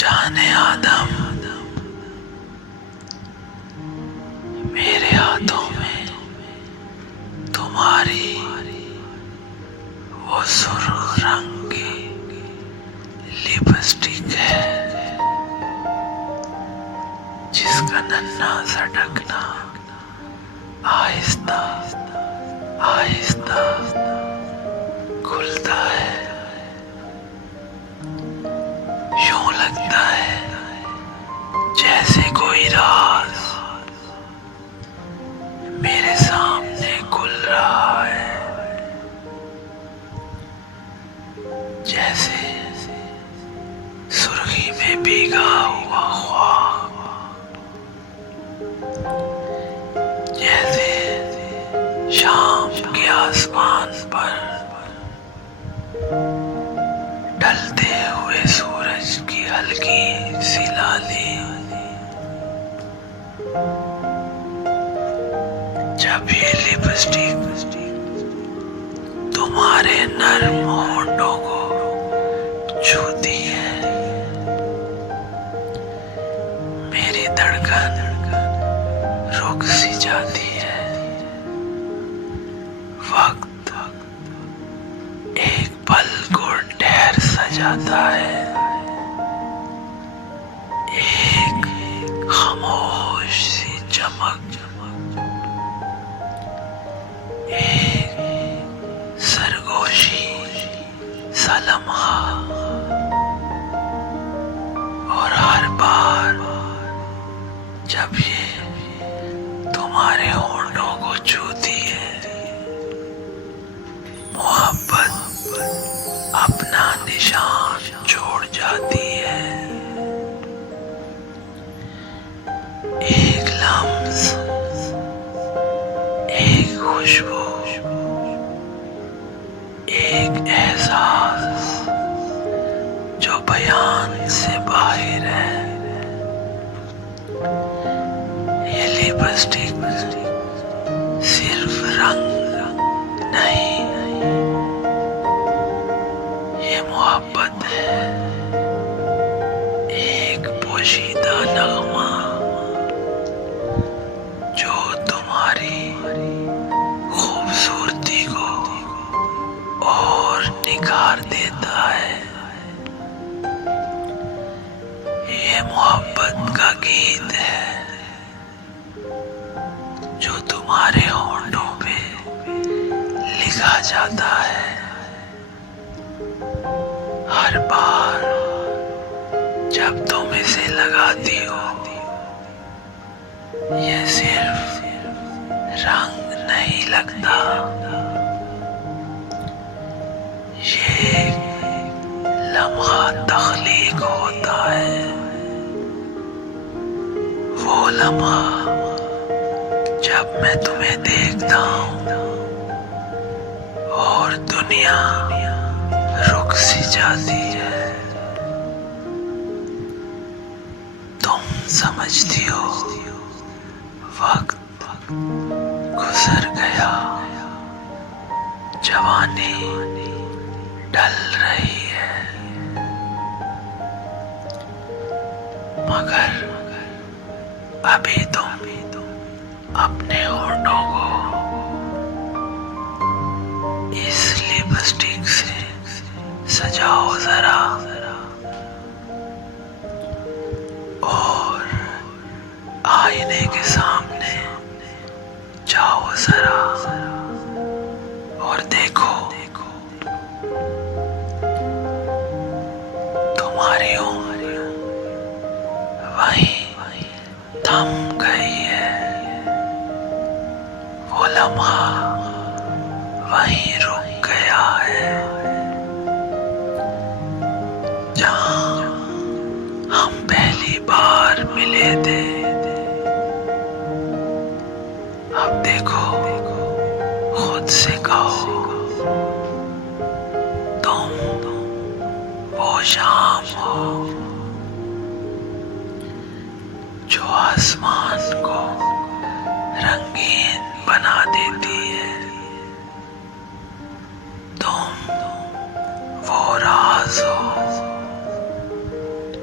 जाने आदम मेरे हाथों में तुम्हारी वो सुर्ख रंग की लिपस्टिक है जिसका नन्हा सा ढकना आहिस्ता आहिस्ता खुलता है। यूं लगता है जैसे कोई राज मेरे सामने खुल रहा है, जैसे सुर्खी में भीगा हुआ ख्वाब, जैसे शाम के आसमान पर ढलते हुए सूरज की हल्की सी लाली। जब ये लिपस्टिक तुम्हारे नर्म होंठों को छूती है, मेरी धड़कन रुक सी जाती है। वक्त एक पल को ठहर सा जाता है, एक खामोश सी चमक, एक सरगोशी सा लम्हा, और हर बार जब ये तुम्हारे होंठों को छूती है, मोहब्बत अपना निशान छोड़ जाती है। एक लम्स, एक खुशबू, एक एहसास जो बयान से बाहर है। ये लिपस्टिक सिर्फ रंग नहीं, ये मोहब्बत है, एक पोशीदा नगमा जो तुम्हारी खूबसूरती को और निखार देता है। ये मोहब्बत का गीत है जो तुम्हारे होंठों पे लिखा जाता है। हर बार जब तुम इसे लगाती हो, ये सिर्फ रंग नहीं लगता, ये लम्हा तख्लीक होता है। वो लम्हा जब मैं तुम्हें देखता हूँ और दुनिया रुक सी जाती है। तुम समझती हो वक्त गुजर गया, जवानी ढल रही है, मगर अभी तुम अपने होंठों को इस लिपस्टिक से सजाओ जरा, और आईने के सामने जाओ जरा और देखो तुम्हारी उम्र वहीं थम गई है, वो लम्हा वहीं रुक गया है जहाँ हम पहली बार मिले थे। अब देखो, खुद से कहो, तुम वो शाम हो जो आसमान को रंगीन बना देती है। तुम वो राज हो